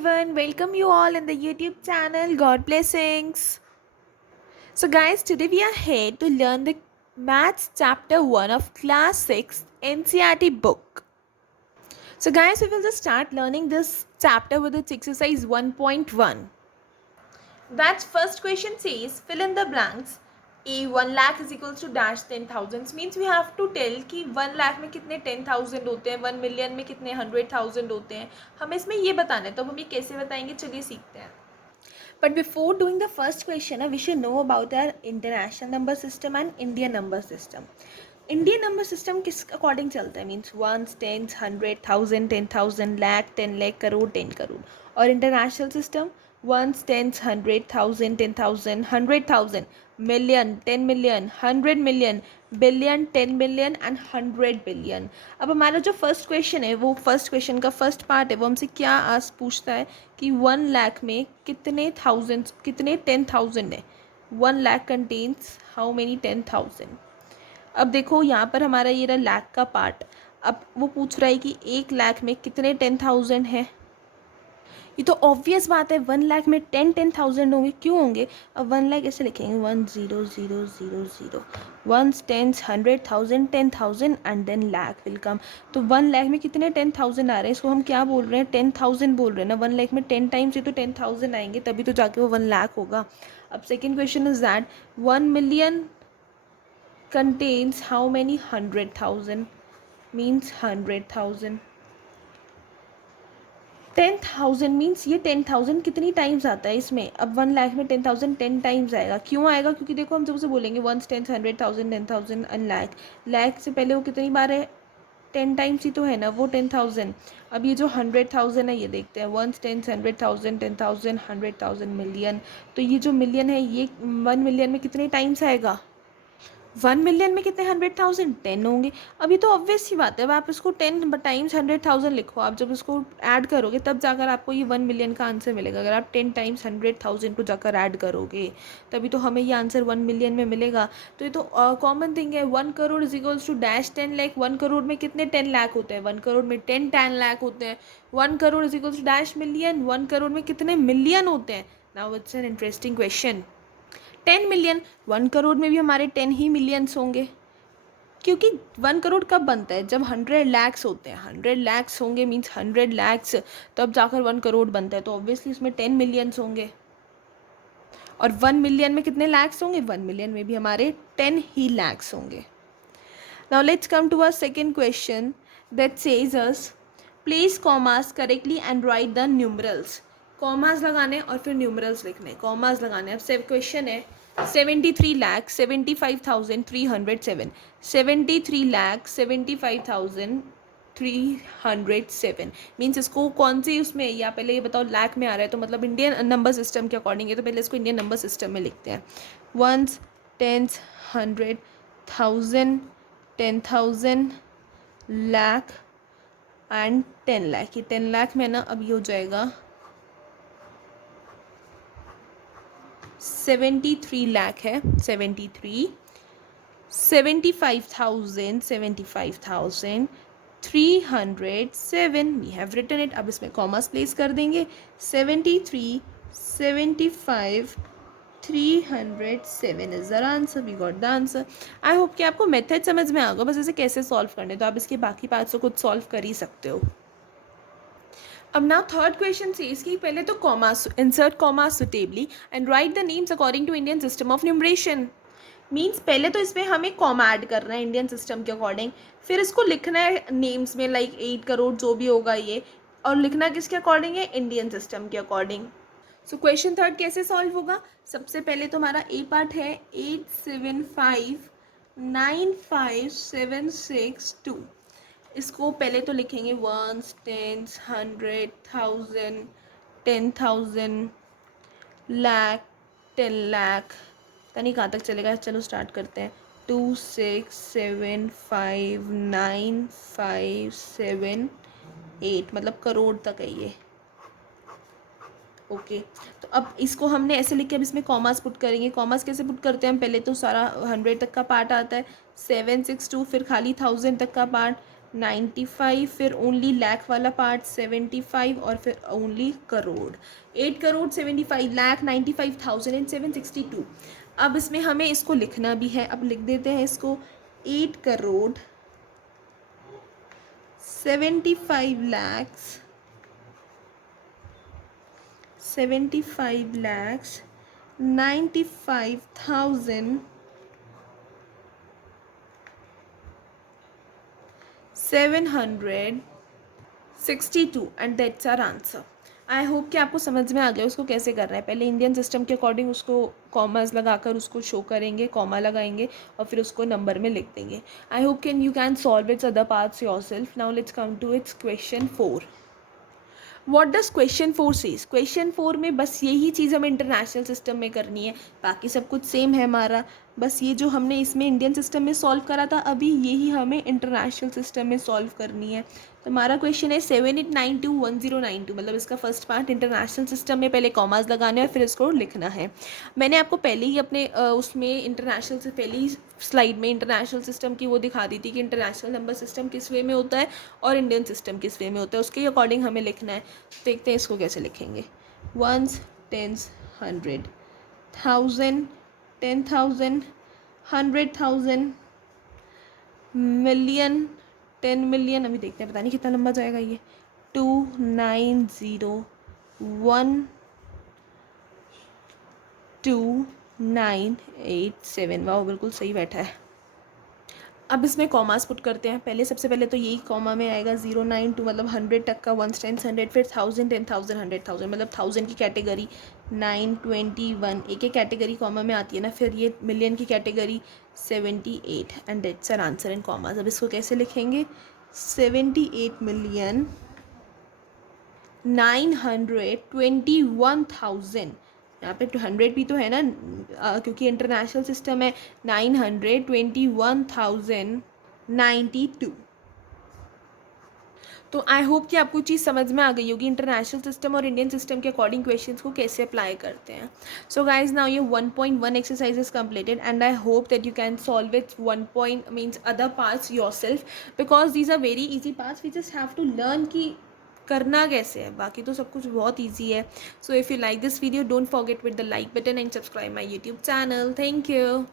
everyone, welcome you all in the YouTube channel. God blessings. So, guys, today we are here to learn the Maths Chapter 1 of Class 6 NCERT book. So, guys, we will just start learning this chapter with its exercise 1.1. That first question says fill in the blanks. A 1 lakh is equals to dash 10,000 means we have to tell कि 1 लाख में कितने 10,000 होते हैं, 1 million में कितने 100,000 होते हैं. हमें इसमें ये बताना है, तो हम ये कैसे बताएंगे, चलिए सीखते हैं. But before doing the first question, we should know about our international number system and Indian number system. Indian number system किस अकॉर्डिंग चलता है, means ones, tens, 100,000, 10,000, lakh, 10 lakh, crore, 10 crore. और international system ones, tens, 100,000, 10,000, 100,000, million, 10 million, 100 million, billion, 10 billion and 100 billion. अब हमारा जो first question है, वो first question का फर्स्ट पार्ट है, वो हमसे क्या आज पूछता है कि 1 लाख में कितने थाउजेंड, कितने 10,000 है. 1 लाख कंटेन्स हाउ मेनी 10,000. अब देखो यहाँ पर हमारा ये रहा लाख का पार्ट. अब वो पूछ रहा है कि 1 लाख में कितने 10,000 है. ये तो ऑब्वियस बात है, 1 लाख में 10,000 होंगे. क्यों होंगे? अब 1 लाख ऐसे लिखेंगे 1,0,0,0,0. Ones, tens, 100,000, 10,000 and then lakh will come. तो 1 लाख में कितने 10,000 आ रहे हैं, इसको हम क्या बोल रहे हैं, 10,000 बोल रहे हैं ना. 1 लाख में 10 टाइम्स ये तो 10,000 आएंगे, तभी तो जाके वो 1 लाख होगा. अब second question is that 1 million contains how many 100,000, means 100,000. 10,000 means ये 10,000 कितनी टाइम्स आता है इसमें. अब 1 लाख में 10,000 10 टाइम्स आएगा. क्यों आएगा? क्योंकि देखो हम जब उसे बोलेंगे ones, tens, 100,000, 10,000 and lakh. Lakh से पहले वो कितनी बार है, 10 टाइम्स ही तो है ना वो 10,000. अब ये जो 100,000 है ये देखते हैं, वंस, टेंस, 100,000, 10,000, 100,000, मिलियन. तो ये जो मिलियन है ये 1 मिलियन में कितने टाइम्स आएगा, 1 मिलियन में कितने 100,000, 10 होंगे. अब ये तो ऑब्वियस सी बात है. अब आप इसको 10 टाइम्स 100,000 लिखो, आप जब इसको ऐड करोगे तब जाकर आपको ये 1 मिलियन का आंसर मिलेगा. अगर आप 10 टाइम्स 100,000 को जाकर ऐड करोगे तभी तो हमें ये आंसर 1 मिलियन में मिलेगा. तो ये तो कॉमन थिंग है. 1 crore is equals to dash 10 lakh. 1 crore में कितने 10 लाख होते हैं, 1 करोड़ में 10 लाख होते हैं. 1 crore is equals to dash million. 1 crore में कितने मिलियन होते हैं. Now it's an interesting question. 10 million, 1 crore में भी हमारे 10 ही मिलियंस होंगे, क्योंकि 1 करोड़ कब बनता है, जब 100 लैक्स होते हैं. 100 लैक्स होंगे मीन्स 100 लैक्स, तब जाकर 1 करोड़ बनता है. तो ऑब्वियसली इसमें 10 मिलियंस होंगे. और 1 मिलियन में कितने लैक्स होंगे, 1 मिलियन में भी हमारे 10 ही लैक्स होंगे. Now let's come to our second question that says us place commas correctly and write the numerals. Commas लगाने और फिर न्यूमरल्स लिखने, कॉमास लगाने. अब सेव क्वेश्चन है 73,75,307. 73,75,307 मीन्स इसको कौन सी उसमें, या पहले ये बताओ लाख में आ रहा है तो मतलब इंडियन नंबर सिस्टम के अकॉर्डिंग है, तो पहले इसको इंडियन नंबर सिस्टम में लिखते हैं. Ones, tens, 100,000, 10,000, lakh and 10 lakh. ये 10 लाख में ना अब ये हो जाएगा 73 लाख है, 73, 75,000, 75,307. We have written it. अब इसमें कॉमर्स प्लेस कर देंगे. 73, 75, 307 is the answer. We got the answer. I hope कि आपको मेथड समझ में आ गया, बस इसे कैसे सॉल्व करने, तो आप इसके बाकी पार्ट्स को खुद सॉल्व कर ही सकते हो. अब नाउ थर्ड क्वेश्चन सेज कि पहले तो commas, insert commas suitably and write the names according to Indian system of numeration. Means पहले तो इसमें हमें कॉमा ऐड करना है इंडियन सिस्टम के अकॉर्डिंग, फिर इसको लिखना है नेम्स में, लाइक 8 करोड़ जो भी होगा ये, और लिखना किसके अकॉर्डिंग है, इंडियन सिस्टम के अकॉर्डिंग. सो क्वेश्चन थर्ड कैसे सॉल्व होगा. सबसे पहले तो हमारा ए पार्ट है 875,95,762. इसको पहले तो लिखेंगे वंस, टेंस, 100,000, 10,000, लाख, 10 लाख. नहीं कहाँ तक चलेगा, चलो स्टार्ट करते हैं. 2675,9,578 मतलब करोड़ तक है ये. ओके तो अब इसको हमने ऐसे लिख के अब इसमें कॉमास पुट करेंगे. कॉमास कैसे पुट करते हैं, हम पहले तो सारा 100 तक का पार्ट आता है, 762, फिर खाली 1000 तक का पार्ट, 95, फिर ओनली लाख वाला पार्ट 75 और फिर ओनली करोड़। 8,75,95,762। अब इसमें हमें इसको लिखना भी है, अब लिख देते हैं इसको 8,75,95,762 and that's our answer. I hope कि आपको समझ में आ गया उसको कैसे करना है। पहले इंडियन सिस्टम के अकॉर्डिंग उसको कॉमास लगाकर उसको शो करेंगे, कॉमा लगाएंगे और फिर उसको नंबर में लिख देंगे। I hope can you can solve its other parts yourself. Now let's come to its question 4। What does question 4 says? Question 4 में बस यही चीज़ हमें इंटरनेशनल सिस्टम में करनी है, बाकी सब कुछ सेम है हमारा। बस ये जो हमने इसमें इंडियन सिस्टम में सॉल्व करा था अभी, यही हमें इंटरनेशनल सिस्टम में सॉल्व करनी है। तो हमारा क्वेश्चन है 78921092, मतलब इसका फर्स्ट पार्ट इंटरनेशनल सिस्टम में पहले कॉमास लगाने और फिर इसको लिखना है। मैंने आपको पहले ही अपने उसमें इंटरनेशनल से पहली स्लाइड में इंटरनेशनल सिस्टम की वो दिखा दी थी कि इंटरनेशनल नंबर सिस्टम किस वे में होता है और इंडियन सिस्टम किस वे में होता है, उसके अकॉर्डिंग हमें लिखना है। देखते हैं इसको कैसे लिखेंगे। 1s, 10s, 100, 1000, 10,000, 100,000, million, 10 million. अभी देखते हैं, पता नहीं कितना लंबा जाएगा ये। 290,12987। वाह, बिल्कुल सही बैठा है। अब इसमें कॉमास पुट करते हैं। पहले सबसे पहले तो यही कॉमा में आएगा 092, मतलब 100 तक का, 1s, 10s, 100, फिर 1000, 10,000, 100,000, मतलब 1000 की कैटेगरी 921, एक एक कैटेगरी कॉमा में आती है ना। फिर ये मिलियन की category 78 and that's our answer in commas. अब इसको कैसे लिखेंगे? 78,921,000। यहाँ पे 100 भी तो है ना, क्योंकि इंटरनेशनल सिस्टम है। 921,092। तो आई होप कि आपको चीज़ समझ में आ गई होगी इंटरनेशनल सिस्टम और इंडियन सिस्टम के अकॉर्डिंग क्वेश्चंस को कैसे अप्लाई करते हैं। सो गाइज, नाउ ये 1.1 exercise is completed and I hope that you can solve it 1 point means other parts yourself, because these are very easy parts. We just have to learn कि करना कैसे है, बाकी तो सब कुछ बहुत ईजी है। So if you like this video, don't forget with the like button and subscribe my YouTube channel. Thank you.